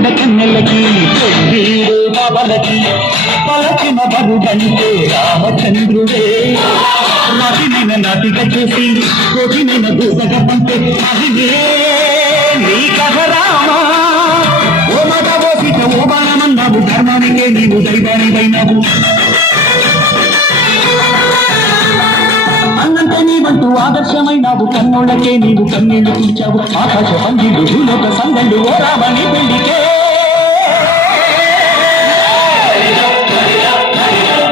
పడ్డ కన్నెలకి పెద్దీడు బాబలకి పలచిన బరుడంటే రామచంద్రుడే నటినైన నటిగా చేసి కోటినైన దూతగా పంపే అది నీ కథ రామా ఓ మాట ఓ సీత ఓ బాణమన్నావు ధర్మానికే నీవు దైవానివైనావు అన్నంటే నీవంటూ ఆదర్శమైనావు కన్నోళ్ళకే నీవు కన్నీళ్లు కూర్చావు ఆకాశ పందిళ్ళు భూలోక సందళ్ళు ఓ రామని పెళ్లికే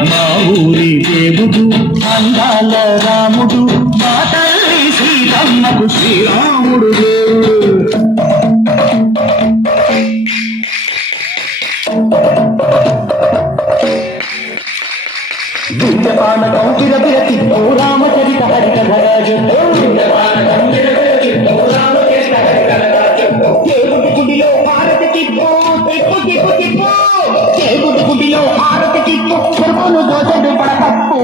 మా ఊరి దేవుడు అందాల రాముడు మా తల్లి సీతమ్మకు శ్రీరాముడు దుర్యపానకం విరవిరతి ఓ రామచరిత హరికథరాజు దేవుడి గుడిలో హారతి తిప్పు తిప్పు తిప్పు తిప్పు దేవుడి గుడిలో హారతి తిప్పు చెరుకును దోచడు పడతప్పు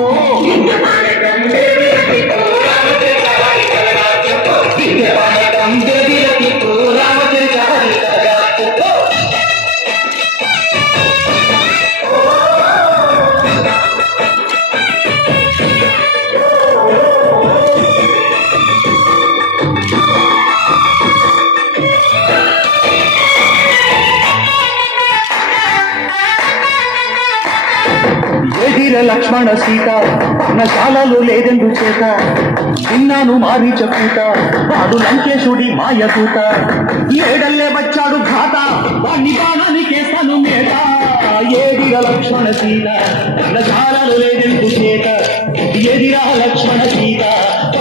ఎదిర లక్ష్మణ సీత నశాలలో లేదెందు చేత విన్నాను మారీచ పూత వాడు లంకేశుడి మాయకూత ఏడల్లే వచ్చాడు ఘాత వాణ్ణి బాణానికేస్తాను మేత ఏదిర లక్ష్మణ సీత నశాలలో లేదెందు చేత ఎదిర లక్ష్మణ సీత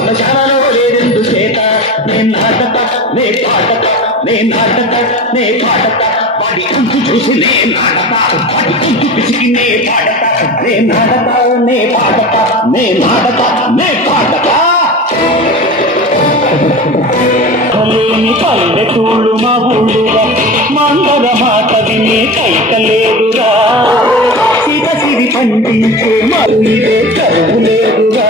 నశాలలో లేదెందు చేత నే నాటక నే పాటక నే నాటక నే పాటక వాడి అంతు చూసి నే నాటక వాడి అంతు పిసికి నే పాడక నే నాటక నే పాటక నే నాటక నే పాటక లేని పల్లెటూళ్ళు మా ఊళ్ళురా మందర మాట వినే కైకలేదురా సీత సిరి పండించే మరు ఇదే కరువు లేదురా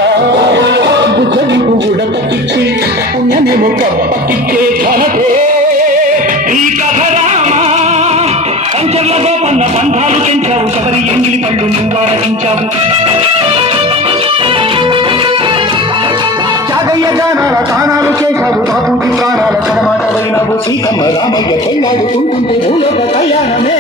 బుద్ధకు ఉడకకిచ్చి పుణ్యమేమో కప్పకిచ్చే ఘనతే ఈ కథ రామా పంచర్లతో పన్న బంధాలు పెంచావు శబరి ఎంగిలి పళ్ళు నువ్వు ఆరగించావు చాగయ్య గానాల తానాలు చేశావు బాపూజీ ప్రాణాల చడమాటవైనవు సీతమ్మ రామయ్య పెళ్ళాడుకుంటుంటే భూలోక కళ్యాణమే